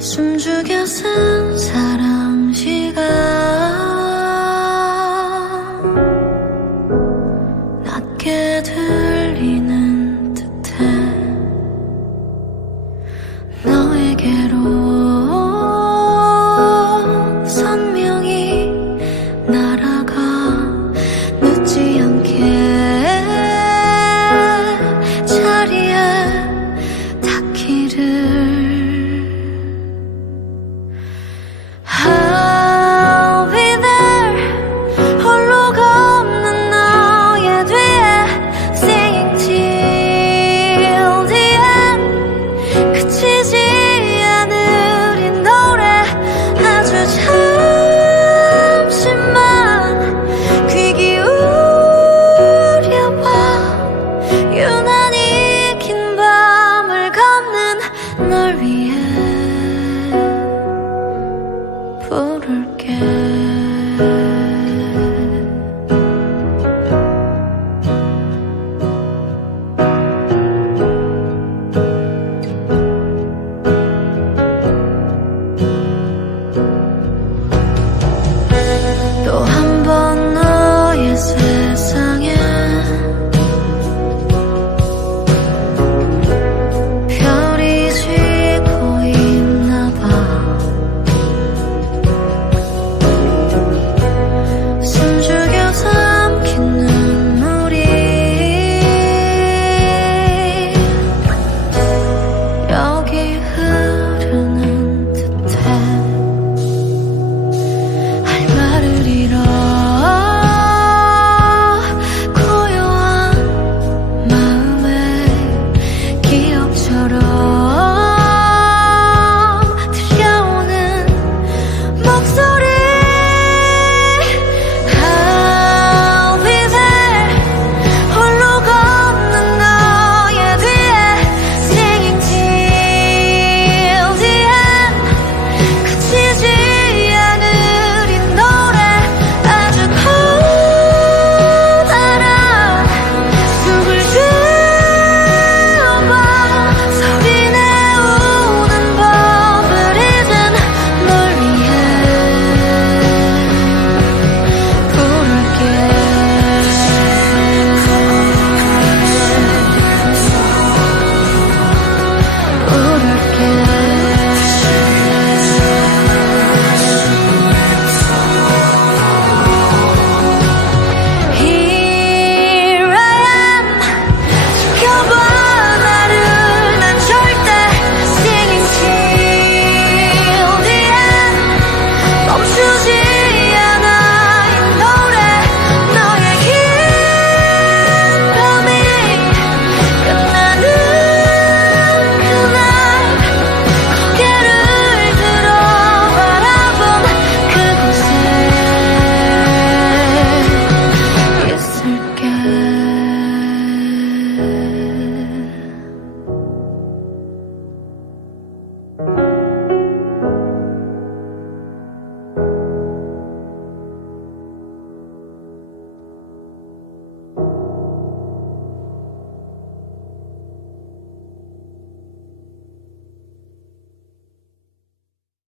숨죽여 쓴 사랑 시가 낮게 들리는 듯해 너에게로 선명히 날아가 늦지 않게 자리에 닿기를 I'll be there 홀로가 없는 너의 뒤에 Singing till the end 그치지 않을 이 노래 아주 잠시만 귀 기울여봐 유난히 긴 밤을 걷는 널 위해 부를게 또 한 번 너의 세상에 별이 지고 있나 봐 숨죽여 삼킨 눈물이 여기